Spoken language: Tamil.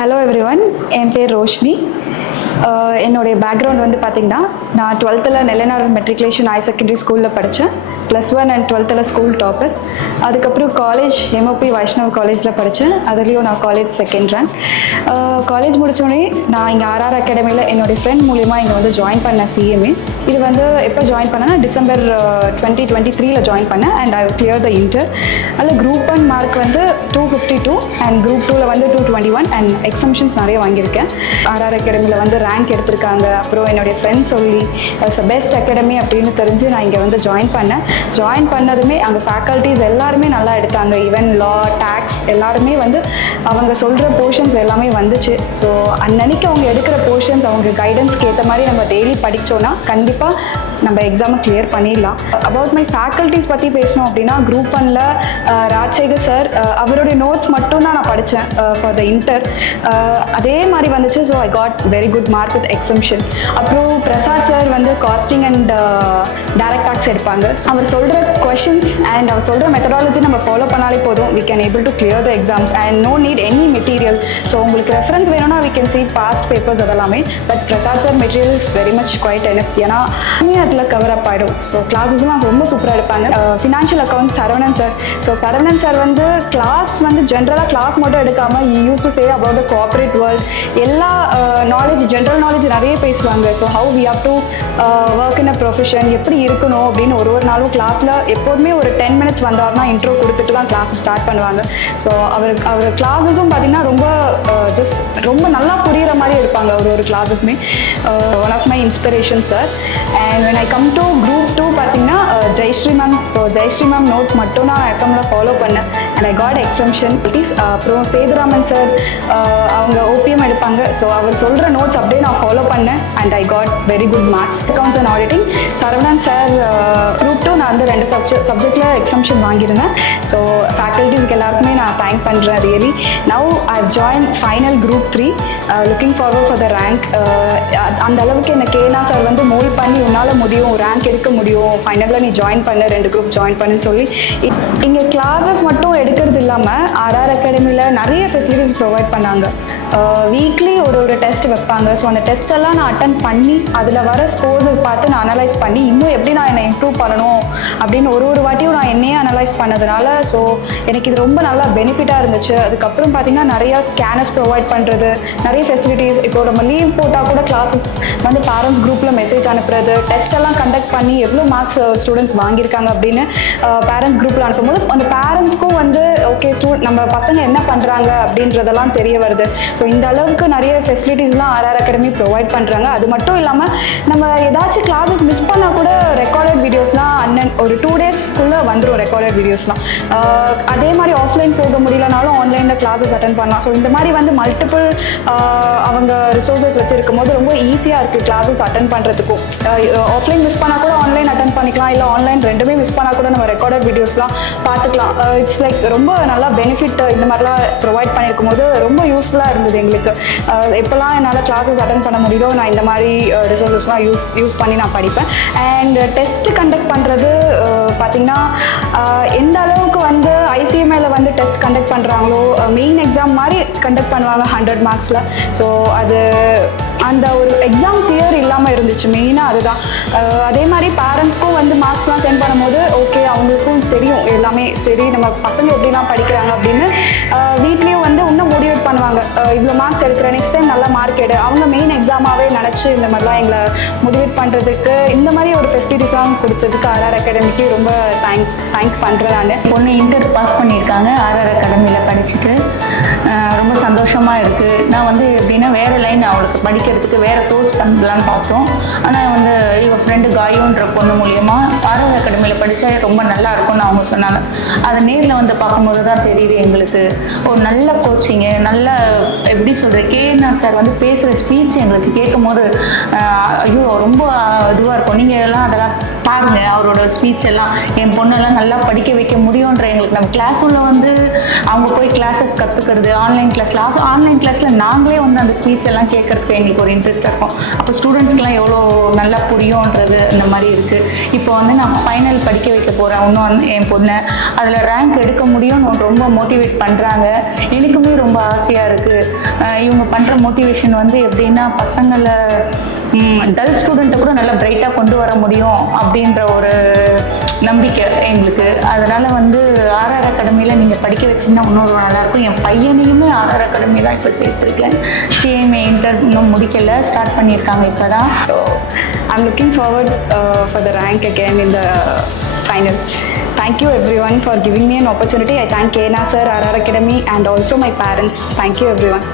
ஹலோ எவ்ரிவன், என் பேர் ரோஷினி. என்னுடைய பேக்ரவுண்ட் வந்து பார்த்திங்கன்னா, நான் 12th நெல்லனார் மெட்ரிகுலேஷன் ஹையர் செகண்டரி ஸ்கூலில் படித்தேன். +1 அண்ட் 12th ஸ்கூல் டாப்பர். அதுக்கப்புறம் காலேஜ் எம்ஓபி வைஷ்ணவ் காலேஜில் படித்தேன். அதுலேயும் நான் காலேஜ் செகண்ட் ரேங்க். காலேஜ் முடித்தோடனே நான் இங்கே ஆர்ஆர் அகாடமியில் என்னுடைய ஃப்ரெண்ட் மூலிமா இங்கே வந்து ஜாயின் பண்ணேன் சிஎம்ஏ. இது வந்து எப்போ ஜாயின் பண்ணேன்னா டிசம்பர் 2023 ஜாயின் பண்ணேன். And I clear the inter. அதில் குரூப் 1 மார்க் வந்து 252 அண்ட் குரூப் 2 வந்து 221 அண்ட் எக்ஸம்ஷன்ஸ் நிறைய வாங்கியிருக்கேன். ஆர்ஆர் அகாடமியில் வந்து ரேங்க் எடுத்திருக்காங்க. அப்புறம் என்னுடைய ஃப்ரெண்ட்ஸ் சொல்லி பெஸ்ட் அகாடமி அப்படின்னு தெரிஞ்சு நான் இங்கே வந்து ஜாயின் பண்ணேன். ஜாயின் பண்ணதுமே அங்கே ஃபேக்கல்ட்டிஸ் எல்லாருமே நல்லா எடுத்தாங்க. ஈவன் லா, டேக்ஸ் எல்லாருமே வந்து அவங்க சொல்கிற போர்ஷன்ஸ் எல்லாமே வந்துச்சு. ஸோ அன்னன்னைக்கு அவங்க எடுக்கிற போர்ஷன்ஸ் அவங்க கைடன்ஸ்க்கு ஏற்ற மாதிரி நம்ம டெய்லி படித்தோன்னா கண்டிப்பாக நம்ம எக்ஸாமை கிளியர் பண்ணிடலாம். அபவுட் மை ஃபேக்கல்ட்டிஸ் பற்றி பேசணும் அப்படின்னா, குரூப் 1 ராஜசேகர் சார் அவருடைய நோட்ஸ் மட்டும் தான் நான் படித்தேன் ஃபார் த இன்டர். அதே மாதிரி வந்துச்சு. So I got very good mark with exemption. அப்புறம் பிரசாத் சார் வந்து காஸ்டிங் அண்ட் டைரக்ட் டாக்ஸ் எடுப்பாங்க. அவர் சொல்கிற கொஷின்ஸ் அண்ட் அவர் சொல்கிற மெத்தடாலஜி நம்ம ஃபாலோ பண்ணாலே போதும். We can able to clear the exams and no need any material. So உங்களுக்கு ரெஃபரன்ஸ் வேணும்னா we can see past papers அதெல்லாமே. But Prasad sir material is very much quite enough. ஏன்னா அதில் கவர் அப் ஆகிடும். ஸோ கிளாஸஸ்லாம் ரொம்ப சூப்பராக எடுப்பாங்க. Financial account Saravanan sir. So Saravanan sir வந்து கிளாஸ் வந்து ஜென்ரலாக கிளாஸ் மட்டும் எடுக்காமல் use to say about the corporate world எல்லா நாலேஜ், ஜென்ரல் நாலேஜ் நிறைய பேசுவாங்க. So how we have to work in a profession, எப்படி இருக்கணும் அப்படின்னு ஒரு நாளும் கிளாஸில் எப்போதுமே ஒரு 10 minutes வந்தார்னா இன்ட்ரோ கொடுத்துட்டு தான் கிளாஸ் ஸ்டார்ட் பண்ணுவாங்க. ஸோ அவர் கிளாஸஸும் பார்த்திங்கன்னா ரொம்ப நல்லா புரிகிற மாதிரி இருப்பாங்க. ஒரு கிளாஸஸுமே one of my inspiration sir. And when I come to group 2 பார்த்தீங்கன்னா Jayashree ma'am. So Jayashree ma'am notes மட்டும் நான் எஃப்எம்ல ஃபாலோ பண்ணேன். And I got exemption. அப்புறம் சேதுராமன் சார் அவங்க ஓபிஎம் எடுப்பாங்க. ஸோ அவர் சொல்கிற நோட்ஸ் அப்படியே நான் ஃபாலோ பண்ணேன். And I got very good marks. Accounts and auditing Saravanan sir group 2 நான் வந்து 2 சப்ஜெக்டில் எக்ஸம்ஷன் வாங்கியிருந்தேன். ஸோ ஃபேக்கல்ட்டிஸ்க்கு எல்லாருக்குமே நான் தேங்க் பண்ணுறேன் really. Now I join final group 3 looking forward for the rank. அந்த அளவுக்கு என்ன கேனா சார் வந்து மோல்ட் பண்ணி உன்னால் முடியும், ரேங்க் எடுக்க முடியும், ஃபைனலில் நீ ஜாயின் பண்ண, 2 குரூப் ஜாயின் பண்ணுன்னு சொல்லி இங்கே கிளாஸஸ் மட்டும் எடுக்கிறது இல்லாமல் ஆர்ஆர் அகாடமியில் நிறைய ஃபெசிலிட்டிஸ் ப்ரொவைட் பண்ணாங்க. வீக்லி ஒரு டெஸ்ட் வைப்பாங்க. ஸோ அந்த டெஸ்ட்டெல்லாம் நான் அட்டன் பண்ணி அதில் வர ஸ்கோர்ஸை பார்த்து நான் அனலைஸ் பண்ணி இன்னும் எப்படி நான் என்னை இம்ப்ரூவ் பண்ணணும் அப்படின்னு ஒரு வாட்டியும் நான் என்னையே அனலைஸ் பண்ணதுனால ஸோ எனக்கு இது ரொம்ப நல்லா பெனிஃபிட்டாக இருந்துச்சு. அதுக்கப்புறம் பார்த்திங்கன்னா நிறையா ஸ்கேனர்ஸ் ப்ரொவைட் பண்ணுறது, நிறைய ஃபெசிலிட்டிஸ். இப்போ நம்ம லீவ் போட்டால் கூட கிளாஸஸ் வந்து பேரண்ட்ஸ் குரூப்பில் மெசேஜ் அனுப்புறது, டெஸ்ட்டெல்லாம் கண்டக்ட் பண்ணி எவ்வளோ மார்க்ஸ் ஸ்டூடெண்ட்ஸ் வாங்கியிருக்காங்க அப்படின்னு பேரண்ட்ஸ் குரூப்பில் அனுப்பும்போது அந்த பேரண்ட்ஸ்க்கும் வந்து ஓகே நம்ம பசங்க என்ன பண்ணுறாங்க அப்படின்றதெல்லாம் தெரிய வருது. ஸோ இந்த அளவுக்கு நிறைய ஃபெசிலிட்டிஸ்லாம் ஆர்ஆர் அகாடமி ப்ரொவைட் பண்ணுறாங்க. அது மட்டும் இல்லாமல் நம்ம ஏதாச்சும் கிளாஸஸ் மிஸ் பண்ணால் கூட ரெக்கார்டட் வீடியோஸ்லாம் ஒரு 2 daysக்குள்ளே வந்துடும் ரெக்கார்டட் வீடியோஸ்லாம். அதே மாதிரி ஆஃப்லைன் போக முடியலனாலும் ஆன்லைனில் கிளாஸஸ் அட்டன் பண்ணலாம். ஸோ இந்த மாதிரி வந்து மல்டிபிள் அவங்க ரிசோர்ஸஸ் வச்சுருக்கும் போது ரொம்ப ஈஸியாக இருக்குது கிளாஸஸ் அட்டன் பண்ணுறதுக்கும். ஆஃப்லைன் மிஸ் பண்ணால் கூட ஆன்லைன் அட்டன் பண்ணிக்கலாம், இல்லை ஆன்லைன் ரெண்டுமே மிஸ் பண்ணால் கூட நம்ம ரெக்கார்டட் வீடியோஸ்லாம் பார்த்துக்கலாம். இட்ஸ் லைக் ரொம்ப நல்லா பெனிஃபிட் இந்த மாதிரிலாம் ப்ரொவைட் பண்ணியிருக்கும் போது ரொம்ப யூஸ்ஃபுல்லாக இருந்தது எங்களுக்கு. எப்போல்லாம் என்னால் கிளாஸஸ் அட்டன் பண்ண முடியுதோ நான் இந்த மாதிரி ரிசோர்ஸஸ்லாம் யூஸ் பண்ணி நான் படிப்பேன். அண்ட் டெஸ்ட்டு கண்டக்ட் பண்ணுறது பார்த்திங்கன்னா எந்த அளவுக்கு வந்து ஐசிஎம்ஐல வந்து டெஸ்ட் கண்டக்ட் பண்ணுறாங்களோ மெயின் எக்ஸாம் மாதிரி கண்டக்ட் பண்ணுவாங்க 100 மார்க்ஸில். ஸோ அது அந்த ஒரு எக்ஸாம் ஃபியர் இல்லாமல் இருந்துச்சு. மெயினாக அதுதான். அதே மாதிரி பேரண்ட்ஸ்க்கும் வந்து மார்க்ஸ்லாம் சென்ட் பண்ணும்போது ஓகே அவங்களுக்கும் தெரியும் எல்லாமே சரி நம்ம பசங்க எப்படிலாம் படிக்கிறாங்க அப்படின்னு. வீட்லேயும் வந்து இன்னும் மோட்டிவேட் பண்ணுவாங்க, இவ்வளோ மார்க்ஸ் எடுக்கிற நெக்ஸ்ட் டைம் நல்லா மார்க் எடு. அவங்க மெயின் எக்ஸாமாகவே நினச்சி இந்த மாதிரிலாம் எங்களை மோட்டிவேட் பண்ணுறதுக்கு இந்த மாதிரி ஒரு ஃபெசிலிட்டிஸ்லாம் கொடுத்ததுக்கு ஆர்ஆர் அகாடமிக்கு ரொம்ப தேங்க்ஸ் பண்ணுறேன். நான் பொண்ணு இன்டர் பாஸ் பண்ணியிருக்காங்க ஆர்ஆர் அகாடமியில் படிச்சுட்டு ரொம்ப சந்தோஷமாக இருக்குது. நான் வந்து எப்படின்னா வேறு லைன் அவளுக்கு படிக்கிறதுக்கு வேறு கோர்ஸ் பண்ணலான்னு பார்த்தோம். ஆனால் வந்து இவள் ஃப்ரெண்டு காயுன்ற பொண்ணு மூலியமாக ஆர்ஆர் அகாடமியில் படித்தா ரொம்ப நல்லா இருக்கும்னு அவங்க சொன்னாங்க. அதை நேரில் வந்து பார்க்கும்போது தான் தெரியுது எங்களுக்கு ஒரு நல்ல கோச்சிங்கு, நல்ல எப்படி சொல்கிற கேஎன்ஆர் சார் வந்து பேசுகிற ஸ்பீச் எங்களுக்கு கேட்கும் போது ஐயோ ரொம்ப இதுவாக இருக்கும். நீங்கள் எல்லாம் அதெல்லாம் பாருங்கள், அவரோட ஸ்பீச் எல்லாம் என் பொண்ணெல்லாம் நல்லா படிக்க வைக்க முடியுன்ற எங்களுக்கு நம்ம கிளாஸ் உள்ள வந்து அவங்க போய் கிளாஸஸ் கற்றுக்கிறது ஆன்லைன் கிளாஸில் நாங்களே வந்து அந்த ஸ்பீச் எல்லாம் கேட்கறதுக்கு எங்களுக்கு ஒரு இன்ட்ரெஸ்ட்டாக இருக்கும். அப்போ ஸ்டூடெண்ட்ஸ்க்குலாம் எவ்வளோ நல்லா புரியும்ன்றது இந்த மாதிரி இருக்குது. இப்போ வந்து நான் ஃபைனல் படிக்க வைக்க போகிறேன். இன்னும் வந்து என் பொண்ணை அதில் ரேங்க் எடுக்க முடியும்னு ரொம்ப மோட்டிவேட் பண்ணுறாங்க. எனக்குமே ரொம்ப ஆசையாக இருக்குது. இவங்க பண்ணுற மோட்டிவேஷன் வந்து எப்படின்னா பசங்களை டல் ஸ்டூடெண்ட்டை கூட நல்லா பிரைட்டாக கொண்டு வர முடியும் அப்படின்ற ஒரு நம்பிக்கை எங்களுக்கு. அதனால் வந்து ஆர்ஆர் அகாடமியில் நீங்கள் படிக்க வச்சிங்கன்னா இன்னொரு நல்லாயிருக்கும். என் பையனையுமே ஆர்ஆர் அகாடமி தான் இப்போ சேர்த்துருக்கேன். சிஎம்ஏ இன்டர் இன்னும் முடிக்கலை, ஸ்டார்ட் பண்ணியிருக்காங்க இப்போ தான். So I'm looking forward for the rank again in the final. Thank you everyone for giving me an opportunity. I thank KNR sir, RR Academy and also my parents. Thank you everyone.